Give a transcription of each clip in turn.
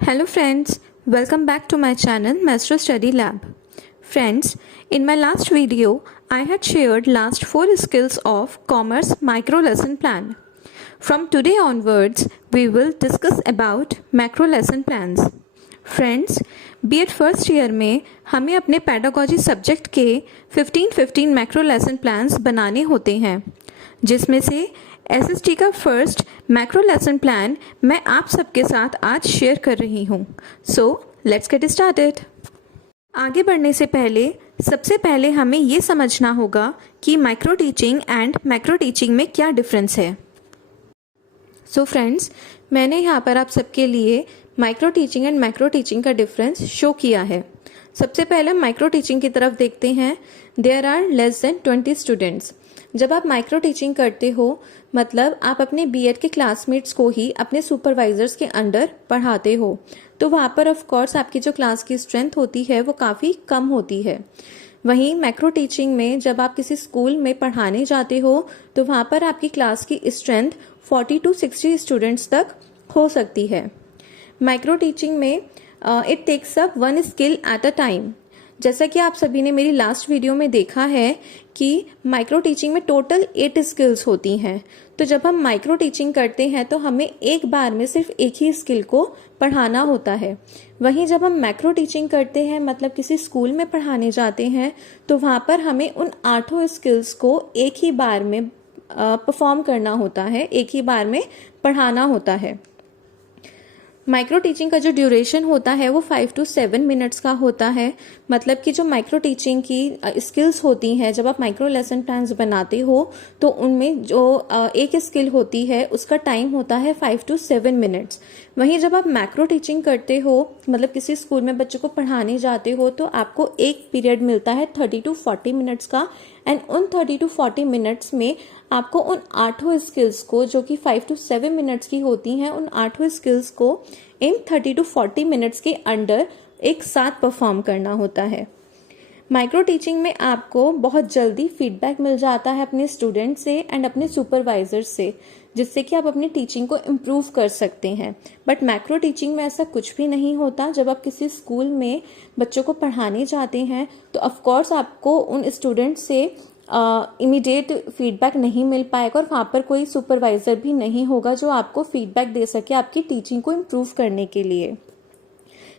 Hello friends, welcome back to my channel Master Study Lab. Friends, in my last video, I had shared last 4 skills of Commerce Micro Lesson Plan. From today onwards, we will discuss about Macro Lesson Plans. Friends, BEd first year में हमें अपने pedagogy subject के 15 macro lesson plans बनाने होते हैं, जिसमें से SST का फर्स्ट मैक्रो लेसन प्लान मैं आप सबके साथ आज शेयर कर रही हूँ. So let's get started. आगे बढ़ने से पहले सबसे पहले हमें ये समझना होगा कि micro teaching and macro teaching में क्या डिफरेंस है. सो फ्रेंड्स, मैंने यहाँ पर आप सबके लिए micro teaching and macro teaching का डिफरेंस शो किया है. सबसे पहले माइक्रो टीचिंग की तरफ देखते हैं. There are less than 20 students. जब आप माइक्रो टीचिंग करते हो मतलब आप अपने बीएड के क्लासमेट्स को ही अपने सुपरवाइजर्स के अंडर पढ़ाते हो, तो वहाँ पर ऑफ कोर्स आपकी जो क्लास की स्ट्रेंथ होती है वो काफ़ी कम होती है. वहीं मैक्रो टीचिंग में जब आप किसी स्कूल में पढ़ाने जाते हो तो वहाँ पर आपकी क्लास की स्ट्रेंथ 40 to 60 स्टूडेंट्स तक हो सकती है. माइक्रो टीचिंग में it takes up 1 skill at a time. जैसा कि आप सभी ने मेरी लास्ट वीडियो में देखा है कि माइक्रो टीचिंग में टोटल 8 स्किल्स होती हैं. तो जब हम माइक्रो टीचिंग करते हैं तो हमें एक बार में सिर्फ एक ही स्किल को पढ़ाना होता है. वहीं जब हम मैक्रो टीचिंग करते हैं मतलब किसी स्कूल में पढ़ाने जाते हैं तो वहाँ पर हमें उन 8 स्किल्स को एक ही बार में परफॉर्म करना होता है, एक ही बार में पढ़ाना होता है. माइक्रो टीचिंग का जो ड्यूरेशन होता है वो 5 to 7 मिनट्स का होता है. मतलब कि जो माइक्रो टीचिंग की स्किल्स होती हैं, जब आप माइक्रो लेसन प्लान्स बनाते हो तो उनमें जो एक स्किल होती है उसका टाइम होता है 5 to 7 मिनट्स. वहीं जब आप मैक्रो टीचिंग करते हो मतलब किसी स्कूल में बच्चों को पढ़ाने जाते हो तो आपको एक पीरियड मिलता है 30 to 40 मिनट्स का. एंड उन 30 to 40 मिनट्स में आपको उन 8 स्किल्स को जो कि 5 to 7 मिनट्स की होती हैं, उन 8 स्किल्स को इन 30 to 40 मिनट्स के अंडर एक साथ परफॉर्म करना होता है. माइक्रो टीचिंग में आपको बहुत जल्दी फीडबैक मिल जाता है अपने स्टूडेंट से एंड अपने सुपरवाइजर से, जिससे कि आप अपनी टीचिंग को इम्प्रूव कर सकते हैं. बट मैक्रो टीचिंग में ऐसा कुछ भी नहीं होता. जब आप किसी स्कूल में बच्चों को पढ़ाने जाते हैं तो ऑफकोर्स आपको उन स्टूडेंट से इमीडिएट फीडबैक नहीं मिल पाएगा और वहाँ पर कोई सुपरवाइजर भी नहीं होगा जो आपको फीडबैक दे सके आपकी टीचिंग को इम्प्रूव करने के लिए.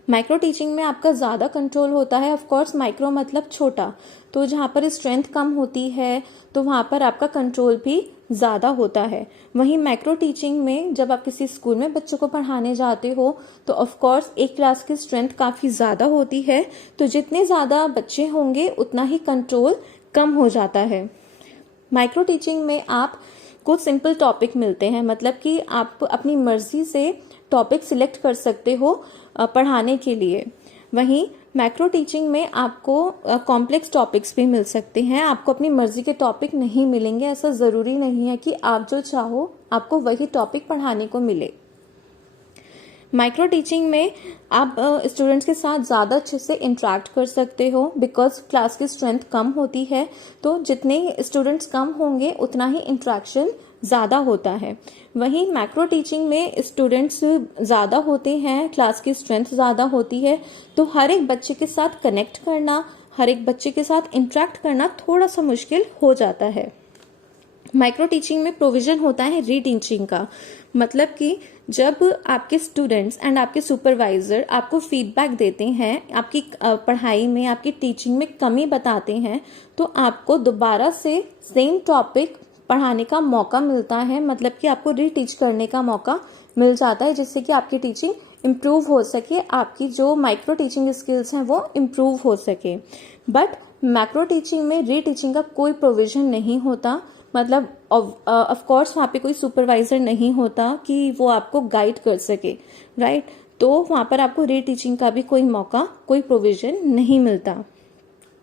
माइक्रो टीचिंग में आपका ज़्यादा कंट्रोल होता है. ऑफकोर्स माइक्रो मतलब छोटा, तो जहाँ पर स्ट्रेंथ कम होती है तो वहाँ पर आपका कंट्रोल भी ज़्यादा होता है. वहीं मैक्रो टीचिंग में जब आप किसी स्कूल में बच्चों को पढ़ाने जाते हो तो ऑफकोर्स एक क्लास की स्ट्रेंथ काफ़ी ज़्यादा होती है, तो जितने ज़्यादा बच्चे होंगे उतना ही कंट्रोल कम हो जाता है. माइक्रो टीचिंग में आप कुछ सिंपल टॉपिक मिलते हैं, मतलब कि आप अपनी मर्जी से टॉपिक सिलेक्ट कर सकते हो पढ़ाने के लिए. वहीं मैक्रो टीचिंग में आपको कॉम्प्लेक्स टॉपिक्स भी मिल सकते हैं. आपको अपनी मर्जी के टॉपिक नहीं मिलेंगे. ऐसा ज़रूरी नहीं है कि आप जो चाहो आपको वही टॉपिक पढ़ाने को मिले. माइक्रो टीचिंग में आप स्टूडेंट्स के साथ ज़्यादा अच्छे से इंटरेक्ट कर सकते हो बिकॉज क्लास की स्ट्रेंथ कम होती है, तो जितने स्टूडेंट्स कम होंगे उतना ही इंटरेक्शन ज़्यादा होता है. वहीं मैक्रो टीचिंग में स्टूडेंट्स ज़्यादा होते हैं, क्लास की स्ट्रेंथ ज़्यादा होती है, तो हर एक बच्चे के साथ कनेक्ट करना, हर एक बच्चे के साथ इंटरेक्ट करना थोड़ा सा मुश्किल हो जाता है. माइक्रो टीचिंग में प्रोविज़न होता है रीटीचिंग का. मतलब कि जब आपके स्टूडेंट्स एंड आपके सुपरवाइज़र आपको फीडबैक देते हैं, आपकी पढ़ाई में आपकी टीचिंग में कमी बताते हैं, तो आपको दोबारा से सेम टॉपिक पढ़ाने का मौका मिलता है. मतलब कि आपको रीटीच करने का मौका मिल जाता है जिससे कि आपकी टीचिंग इम्प्रूव हो सके, आपकी जो माइक्रो टीचिंग स्किल्स हैं वो इम्प्रूव हो सके. बट मैक्रो टीचिंग में रीटीचिंग का कोई प्रोविज़न नहीं होता. मतलब ऑफ कोर्स वहाँ पे कोई सुपरवाइजर नहीं होता कि वो आपको गाइड कर सके, राइट. तो वहाँ पर आपको रीटीचिंग का भी कोई मौका, कोई प्रोविज़न नहीं मिलता.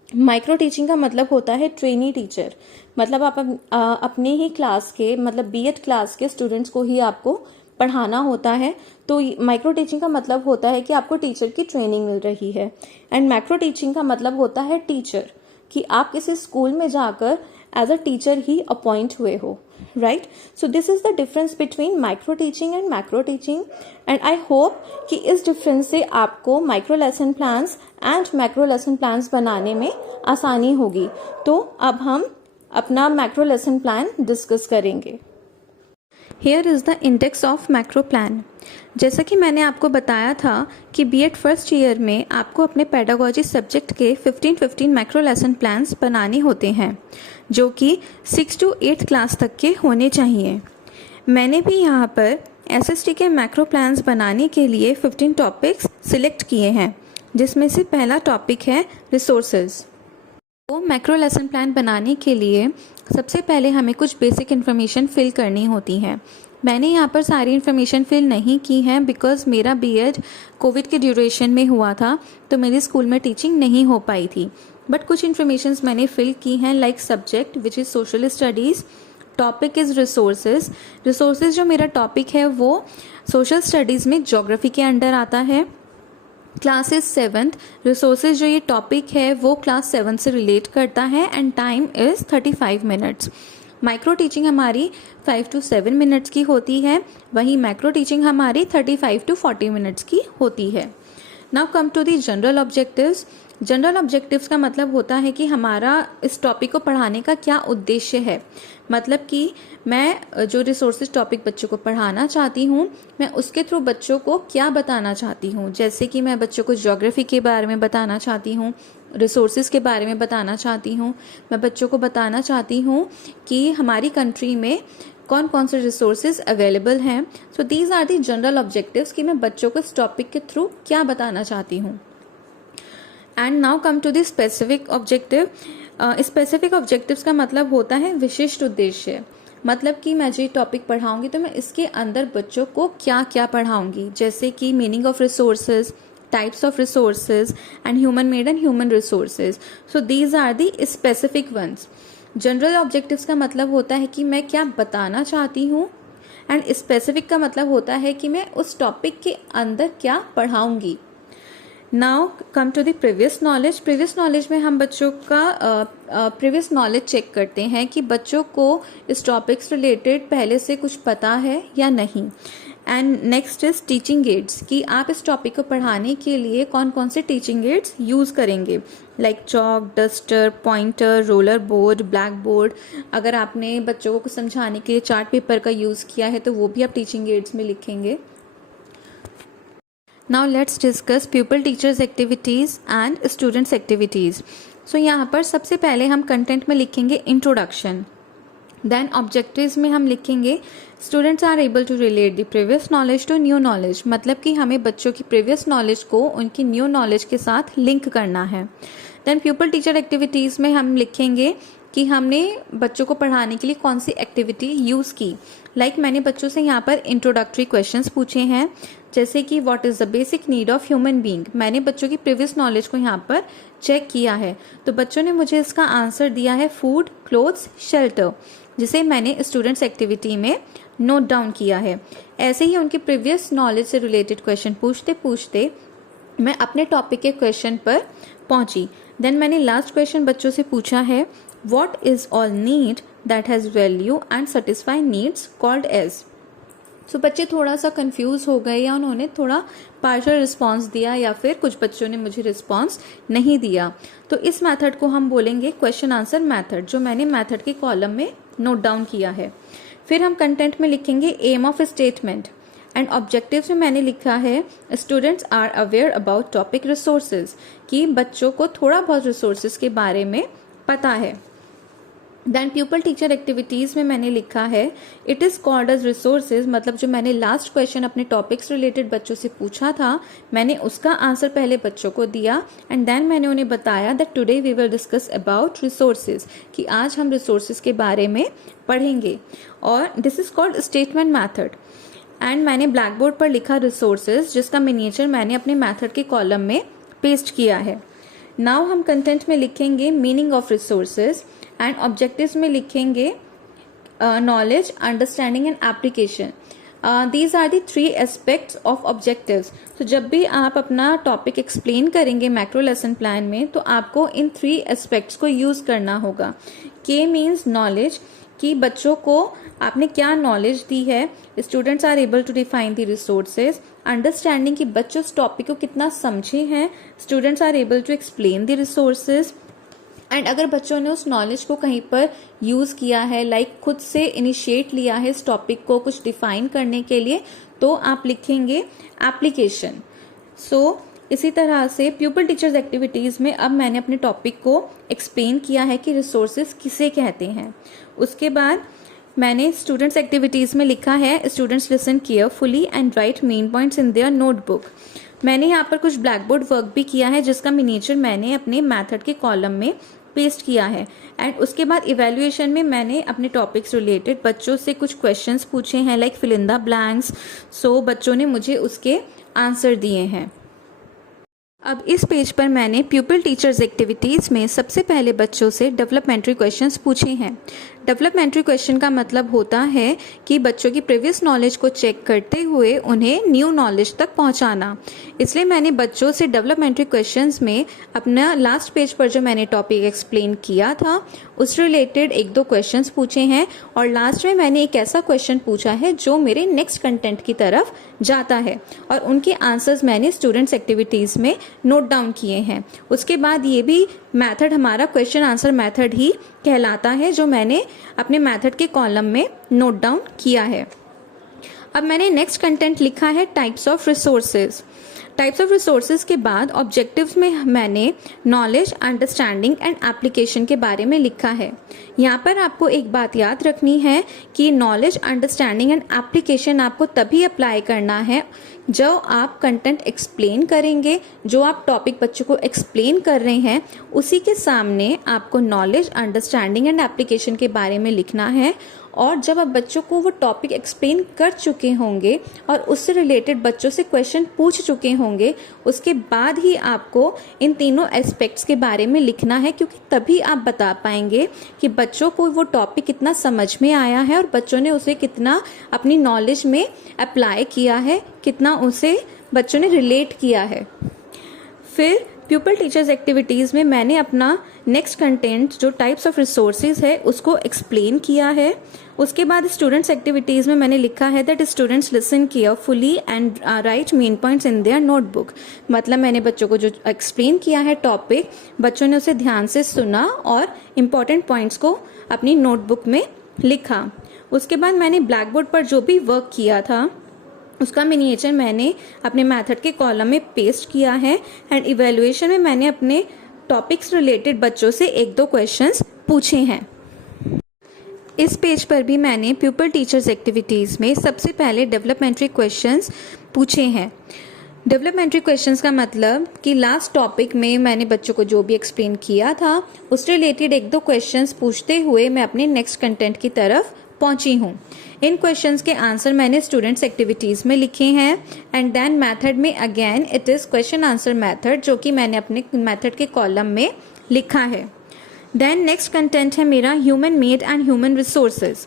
माइक्रो टीचिंग का मतलब होता है ट्रेनी टीचर. मतलब आप अपने ही क्लास के मतलब बीएड क्लास के स्टूडेंट्स को ही आपको पढ़ाना होता है. तो माइक्रो टीचिंग का मतलब होता है कि आपको टीचर की ट्रेनिंग मिल रही है. एंड मैक्रो टीचिंग का मतलब होता है टीचर, कि आप किसी स्कूल में जाकर एज अ टीचर ही अपॉइंट हुए हो, right. So this is the difference between micro teaching and macro teaching. And I hope कि इस डिफरेंस से आपको micro lesson plans and macro lesson plans बनाने में आसानी होगी. तो अब हम अपना मैक्रो लेसन प्लान डिस्कस करेंगे. Here is the index of macro plan. जैसा कि मैंने आपको बताया था कि B.Ed फर्स्ट ईयर में आपको अपने पेडागोजी सब्जेक्ट के 15 मैक्रो लेसन प्लान्स बनाने होते हैं, जो कि 6 to 8 क्लास तक के होने चाहिए. मैंने भी यहाँ पर SST के मैक्रो प्लान्स बनाने के लिए 15 टॉपिक्स सिलेक्ट किए हैं, जिसमें से पहला टॉपिक है रिसोर्सेज. तो मैक्रो लेसन प्लान बनाने के लिए सबसे पहले हमें कुछ बेसिक इन्फॉर्मेशन फिल करनी होती है. मैंने यहाँ पर सारी इन्फॉर्मेशन फिल नहीं की है बिकॉज मेरा B.Ed कोविड के ड्यूरेशन में हुआ था, तो मेरी स्कूल में टीचिंग नहीं हो पाई थी. बट कुछ इन्फॉर्मेशंस मैंने फिल की हैं, like subject which is social studies, topic is resources. Resources जो मेरा टॉपिक है वो सोशल स्टडीज़ में ज्योग्राफी के अंडर आता है. Class is 7th. रिसोर्सेज जो ये टॉपिक है वो क्लास 7 से रिलेट करता है and time is 35 minutes. Micro teaching हमारी 5 to 7 मिनट्स की होती है, वहीं मैक्रो टीचिंग हमारी 35 to 40 मिनट्स की होती है. Now come to the general objectives. General objectives का मतलब होता है कि हमारा इस टॉपिक को पढ़ाने का क्या उद्देश्य है. मतलब कि मैं जो रिसोर्सेज टॉपिक बच्चों को पढ़ाना चाहती हूँ, मैं उसके थ्रू बच्चों को क्या बताना चाहती हूँ. जैसे कि मैं बच्चों को ज्योग्राफी के बारे में बताना चाहती हूँ, रिसोर्सेज के बारे में बताना चाहती हूँ. मैं बच्चों को बताना चाहती हूँ कि हमारी कंट्री में कौन कौन से रिसोर्सेज अवेलेबल हैं. So these are the general objectives कि मैं बच्चों को इस टॉपिक के थ्रू क्या बताना चाहती हूँ. And now come to the specific objective. Specific objectives का मतलब होता है विशिष्ट उद्देश्य. मतलब कि मैं जो टॉपिक पढ़ाऊंगी तो मैं इसके अंदर बच्चों को क्या क्या पढ़ाऊंगी, जैसे कि meaning of resources, types of resources and human made and human resources. So these are the specific ones. General objectives का मतलब होता है कि मैं क्या बताना चाहती हूँ, एंड स्पेसिफिक का मतलब होता है कि मैं उस टॉपिक के अंदर क्या पढ़ाऊंगी. Now come to the previous knowledge. Previous knowledge में हम बच्चों का प्रीवियस नॉलेज चेक करते हैं कि बच्चों को इस टॉपिक से रिलेटेड पहले से कुछ पता है या नहीं. And next is teaching ads, कि आप इस टॉपिक को पढ़ाने के लिए कौन कौन से टीचिंग एड्स यूज़ करेंगे, like chalk, duster, pointer, roller board, black board. अगर आपने बच्चों को कुछ समझाने के लिए चार्ट पेपर का यूज़ किया है तो वो भी आप टीचिंग एड्स में लिखेंगे. Now let's discuss pupil teachers activities and students activities. So यहाँ पर सबसे पहले हम कंटेंट में लिखेंगे इंट्रोडक्शन. देन ऑब्जेक्टिव्स में हम लिखेंगे students are able to relate the previous knowledge to new knowledge. मतलब कि हमें बच्चों की प्रीवियस नॉलेज को उनकी न्यू नॉलेज के साथ लिंक करना है. देन प्यूपल टीचर एक्टिविटीज़ में हम लिखेंगे कि हमने बच्चों को पढ़ाने के लिए कौन सी एक्टिविटी यूज़ की. लाइक मैंने बच्चों से यहाँ पर इंट्रोडक्टरी क्वेश्चंस पूछे हैं, जैसे कि what is the basic need of human being. मैंने बच्चों की प्रीवियस नॉलेज को यहाँ पर चेक किया है, तो बच्चों ने मुझे इसका आंसर दिया है फूड, क्लोथ्स, शेल्टर, जिसे मैंने स्टूडेंट्स एक्टिविटी में नोट डाउन किया है. ऐसे ही उनकी प्रीवियस नॉलेज से रिलेटेड क्वेश्चन पूछते पूछते मैं अपने टॉपिक के क्वेश्चन पर पहुंची. देन मैंने लास्ट क्वेश्चन बच्चों से पूछा है what is all need that has value and satisfy needs called as. So बच्चे थोड़ा सा कंफ्यूज हो गए, या उन्होंने थोड़ा पार्शियल रिस्पॉन्स दिया, या फिर कुछ बच्चों ने मुझे रिस्पॉन्स नहीं दिया. तो इस मेथड को हम बोलेंगे क्वेश्चन आंसर मेथड, जो मैंने मेथड के कॉलम में नोट डाउन किया है. फिर हम कंटेंट में लिखेंगे aim of statement. And objectives में मैंने लिखा है students are aware about topic resources, कि बच्चों को थोड़ा बहुत रिसोर्सेज के बारे में पता है. देन प्यूपल टीचर एक्टिविटीज़ में मैंने लिखा है it is called as resources. मतलब जो मैंने लास्ट क्वेश्चन अपने टॉपिक्स रिलेटेड बच्चों से पूछा था, मैंने उसका आंसर पहले बच्चों को दिया, एंड देन मैंने उन्हें बताया that today we will discuss about resources, कि आज हम रिसोर्सेज के बारे में पढ़ेंगे. और this is called statement method. And मैंने ब्लैक बोर्ड पर लिखा रिसोर्सेज, जिसका मिनिएचर मैंने अपने मैथड के कॉलम में पेस्ट किया है. नाउ हम कंटेंट में लिखेंगे meaning of resources, and objectives में लिखेंगे knowledge, understanding and application. These are the 3 aspects of objectives. तो जब भी आप अपना टॉपिक एक्सप्लेन करेंगे मैक्रो लेसन प्लान में, तो आपको इन 3 एस्पेक्ट्स को यूज़ करना होगा। के मीन्स नॉलेज, कि बच्चों को आपने क्या नॉलेज दी है। Students are able to define the resources. Understanding, कि बच्चों उस टॉपिक को कितना समझे हैं। Students are able to explain the resources. And अगर बच्चों ने उस नॉलेज को कहीं पर यूज़ किया है, लाइक खुद से इनिशिएट लिया है इस टॉपिक को कुछ डिफाइन करने के लिए, तो आप लिखेंगे एप्लीकेशन। सो इसी तरह से प्यूपल टीचर्स एक्टिविटीज़ में अब मैंने अपने टॉपिक को एक्सप्लेन किया है कि रिसोर्सेज किसे कहते हैं। उसके बाद मैंने स्टूडेंट्स एक्टिविटीज़ में लिखा है students listen carefully and right main points in their notebook. मैंने यहाँ पर कुछ ब्लैक बोर्ड वर्क भी किया है जिसका मिनिएचर मैंने अपने मेथड के कॉलम में पेस्ट किया है। एंड उसके बाद इवैल्यूएशन में मैंने अपने टॉपिक्स रिलेटेड बच्चों से कुछ क्वेश्चंस पूछे हैं, like fill in the blanks. So बच्चों ने मुझे उसके आंसर दिए हैं। अब इस पेज पर मैंने प्यूपल टीचर्स एक्टिविटीज़ में सबसे पहले बच्चों से डेवलपमेंट्री क्वेश्चंस पूछे हैं। डेवलपमेंट्री क्वेश्चन का मतलब होता है कि बच्चों की प्रीवियस नॉलेज को चेक करते हुए उन्हें न्यू नॉलेज तक पहुंचाना। इसलिए मैंने बच्चों से डेवलपमेंट्री क्वेश्चंस में अपना लास्ट पेज पर जो मैंने टॉपिक एक्सप्लेन किया था उस रिलेटेड 1-2 क्वेश्चंस पूछे हैं, और लास्ट में मैंने एक ऐसा क्वेश्चन पूछा है जो मेरे नेक्स्ट कंटेंट की तरफ जाता है, और उनके आंसर्स मैंने स्टूडेंट्स एक्टिविटीज़ में नोट डाउन किए हैं। उसके बाद ये भी मेथड हमारा क्वेश्चन आंसर मेथड ही कहलाता है, जो मैंने अपने मेथड के कॉलम में नोट डाउन किया है। अब मैंने नेक्स्ट कंटेंट लिखा है types of resources. Types of resources के बाद ऑब्जेक्टिव्स में मैंने नॉलेज, अंडरस्टैंडिंग एंड एप्लीकेशन के बारे में लिखा है। यहाँ पर आपको एक बात याद रखनी है कि नॉलेज, अंडरस्टैंडिंग एंड एप्लीकेशन आपको तभी अप्लाई करना है जब आप कंटेंट एक्सप्लेन करेंगे। जो आप टॉपिक बच्चों को एक्सप्लेन कर रहे हैं उसी के सामने आपको नॉलेज, अंडरस्टैंडिंग एंड एप्लीकेशन के बारे में लिखना है। और जब आप बच्चों को वो टॉपिक एक्सप्लेन कर चुके होंगे और उससे रिलेटेड बच्चों से क्वेश्चन पूछ चुके होंगे, उसके बाद ही आपको इन तीनों एस्पेक्ट्स के बारे में लिखना है, क्योंकि तभी आप बता पाएंगे कि बच्चों को वो टॉपिक कितना समझ में आया है और बच्चों ने उसे कितना अपनी नॉलेज में अप्लाई किया है, कितना उसे बच्चों ने रिलेट किया है। फिर प्यूपल टीचर्स एक्टिविटीज़ में मैंने अपना नेक्स्ट कंटेंट जो टाइप्स ऑफ रिसोर्सेज है उसको एक्सप्लेन किया है। उसके बाद स्टूडेंट्स एक्टिविटीज़ में मैंने लिखा है that students listen carefully and right main points in their notebook. मतलब मैंने बच्चों को जो एक्सप्लेन किया है टॉपिक, बच्चों ने उसे ध्यान से सुना और इम्पॉर्टेंट पॉइंट्स को अपनी नोटबुक में लिखा। उसके बाद मैंने ब्लैक बोर्ड पर जो भी वर्क किया था उसका मिनिएचर मैंने अपने मेथड के कॉलम में पेस्ट किया है। एंड इवैल्यूएशन में मैंने अपने टॉपिक्स रिलेटेड बच्चों से 1-2 क्वेश्चंस पूछे हैं। इस पेज पर भी मैंने प्यूपल टीचर्स एक्टिविटीज़ में सबसे पहले डेवलपमेंट्री क्वेश्चंस पूछे हैं। डेवलपमेंट्री क्वेश्चंस का मतलब कि लास्ट टॉपिक में मैंने बच्चों को जो भी एक्सप्लेन किया था उस रिलेटेड 1-2 क्वेश्चंस पूछते हुए मैं अपने नेक्स्ट कंटेंट की तरफ पहुंची हूँ। इन क्वेश्चंस के आंसर मैंने स्टूडेंट्स एक्टिविटीज़ में लिखे हैं। एंड देन मेथड में again it is question answer method, जो कि मैंने अपने मेथड के कॉलम में लिखा है। देन नेक्स्ट कंटेंट है मेरा human made and human resources.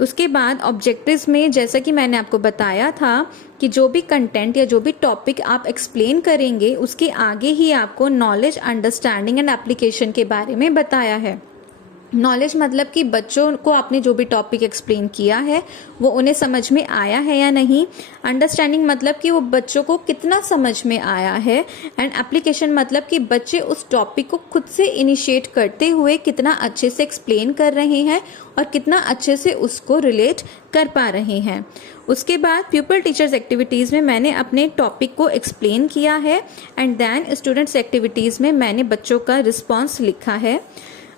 उसके बाद ऑब्जेक्टिव्स में जैसा कि मैंने आपको बताया था कि जो भी कंटेंट या जो भी टॉपिक आप एक्सप्लेन करेंगे उसके आगे ही आपको नॉलेज, अंडरस्टैंडिंग एंड एप्लीकेशन के बारे में बताया है। नॉलेज मतलब कि बच्चों को आपने जो भी टॉपिक एक्सप्लेन किया है वो उन्हें समझ में आया है या नहीं। अंडरस्टैंडिंग मतलब कि वो बच्चों को कितना समझ में आया है। एंड एप्लीकेशन मतलब कि बच्चे उस टॉपिक को खुद से इनिशिएट करते हुए कितना अच्छे से एक्सप्लेन कर रहे हैं और कितना अच्छे से उसको रिलेट कर पा रहे हैं। उसके बाद प्यूपल टीचर्स एक्टिविटीज़ में मैंने अपने टॉपिक को एक्सप्लेन किया है। एंड देन स्टूडेंट्स एक्टिविटीज़ में मैंने बच्चों का रिस्पॉन्स लिखा है।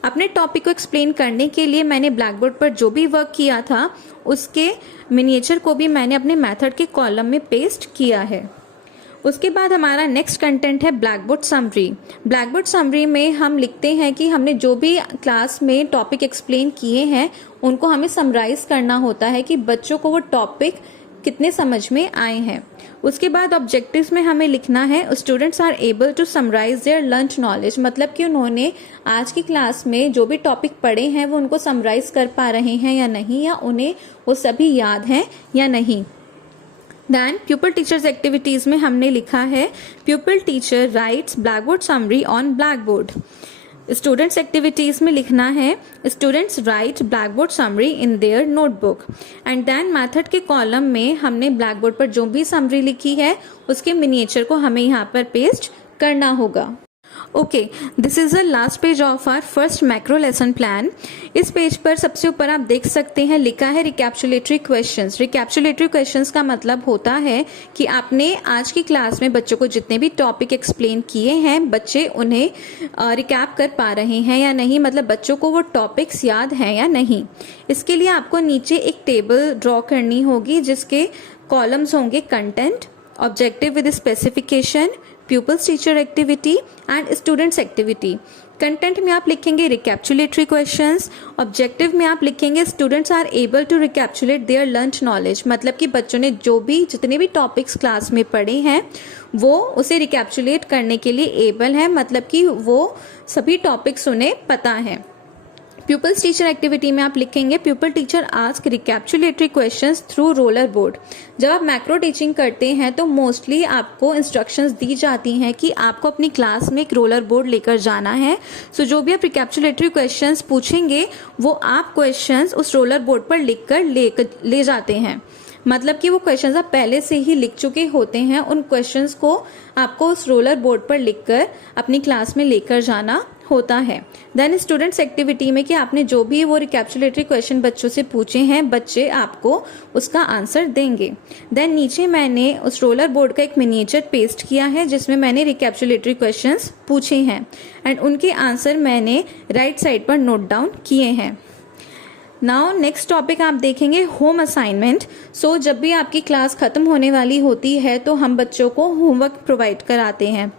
अपने टॉपिक को एक्सप्लेन करने के लिए मैंने ब्लैक बोर्ड पर जो भी वर्क किया था उसके मिनिएचर को भी मैंने अपने मेथड के कॉलम में पेस्ट किया है। उसके बाद हमारा नेक्स्ट कंटेंट है black board summary. Black board summary में हम लिखते हैं कि हमने जो भी क्लास में टॉपिक एक्सप्लेन किए हैं उनको हमें समराइज करना होता है कि बच्चों को वो टॉपिक कितने समझ में आए हैं। उसके बाद ऑब्जेक्टिव्स में हमें लिखना है students are able to summarise their learned knowledge. मतलब कि उन्होंने आज की क्लास में जो भी टॉपिक पढ़े हैं वो उनको समराइज कर पा रहे हैं या नहीं, या उन्हें वो सभी याद हैं या नहीं। दैन प्यूपल टीचर्स एक्टिविटीज़ में हमने लिखा है pupil teacher writes black board summary on black board. Students activities में लिखना है students write black board summary in their notebook. And then method के कॉलम में हमने ब्लैक बोर्ड पर जो भी समरी लिखी है उसके मिनिएचर को हमें यहाँ पर पेस्ट करना होगा। Okay, this is the last page of our first macro lesson plan. इस पेज पर सबसे ऊपर आप देख सकते हैं लिखा है रिकैप्चुलेटरी क्वेश्चंस। रिकैप्चुलेटरी क्वेश्चंस का मतलब होता है कि आपने आज की क्लास में बच्चों को जितने भी टॉपिक एक्सप्लेन किए हैं बच्चे उन्हें रिकैप कर पा रहे हैं या नहीं, मतलब बच्चों को वो टॉपिक्स याद हैं या नहीं। इसके लिए आपको नीचे एक टेबल ड्रॉ करनी होगी जिसके कॉलम्स होंगे content, objective with specification, pupils teacher activity and students activity. Content में आप लिखेंगे रिकैप्चुलेटरी क्वेश्चंस, ऑब्जेक्टिव में आप लिखेंगे students are able to recapitulate their learned knowledge, मतलब कि बच्चों ने जितने भी टॉपिक्स क्लास में पढ़े हैं वो उसे रिकैप्चुलेट करने के लिए एबल है, मतलब कि वो सभी टॉपिक्स उन्हें पता है। प्यूपल्स टीचर एक्टिविटी में आप लिखेंगे pupil teacher ask recapitulatory questions through roller board. जब आप मैक्रो टीचिंग करते हैं तो मोस्टली आपको इंस्ट्रक्शंस दी जाती हैं कि आपको अपनी क्लास में एक रोलर बोर्ड लेकर जाना है। सो जो भी आप रिकैप्चुलेटरी क्वेश्चंस पूछेंगे वो आप क्वेश्चंस उस रोलर बोर्ड पर लिखकर ले जाते हैं, मतलब कि वो क्वेश्चंस आप पहले से ही लिख चुके होते हैं, उन क्वेश्चंस को आपको उस रोलर बोर्ड पर लिखकर अपनी क्लास में लेकर जाना होता है। देन स्टूडेंट्स एक्टिविटी में कि आपने जो भी वो रिकैप्चुलेटरी क्वेश्चन बच्चों से पूछे हैं बच्चे आपको उसका आंसर देंगे। देन नीचे मैंने उस रोलर बोर्ड का एक मिनिएचर पेस्ट किया है जिसमें मैंने रिकैप्चुलेटरी क्वेश्चंस पूछे हैं एंड उनके आंसर मैंने राइट साइड पर नोट डाउन किए हैं। नाउ नेक्स्ट टॉपिक आप देखेंगे होम असाइनमेंट। सो जब भी आपकी क्लास खत्म होने वाली होती है तो हम बच्चों को होमवर्क प्रोवाइड कराते हैं।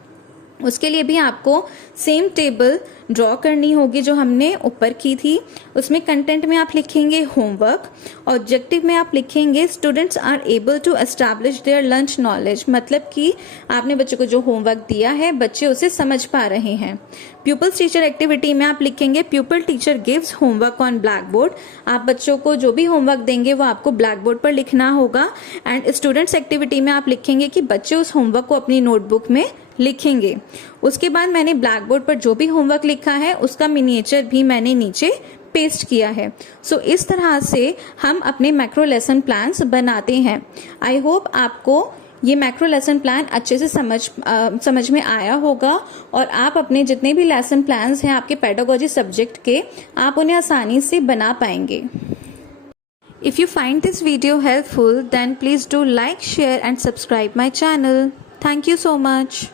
उसके लिए भी आपको सेम टेबल ड्रॉ करनी होगी जो हमने ऊपर की थी। उसमें कंटेंट में आप लिखेंगे होमवर्क, ऑब्जेक्टिव में आप लिखेंगे students are able to establish their learned knowledge, मतलब कि आपने बच्चों को जो होमवर्क दिया है बच्चे उसे समझ पा रहे हैं। प्यूपल्स टीचर एक्टिविटी में आप लिखेंगे pupil teacher gives homework on black board. आप बच्चों को जो भी होमवर्क देंगे वो आपको ब्लैक बोर्ड पर लिखना होगा। एंड स्टूडेंट्स एक्टिविटी में आप लिखेंगे कि बच्चे उस होमवर्क को अपनी नोटबुक में लिखेंगे। उसके बाद मैंने ब्लैक बोर्ड पर जो भी होमवर्क लिखा है उसका मिनिएचर भी मैंने नीचे पेस्ट किया है। सो इस तरह से हम अपने मैक्रो लेसन प्लान्स बनाते हैं। आई होप आपको ये मैक्रो लेसन प्लान अच्छे से समझ में आया होगा और आप अपने जितने भी लेसन प्लान्स हैं आपके पेडागोजी सब्जेक्ट के, आप उन्हें आसानी से बना पाएंगे। If you find this video helpful, then please do like, share and subscribe my channel. Thank you so much.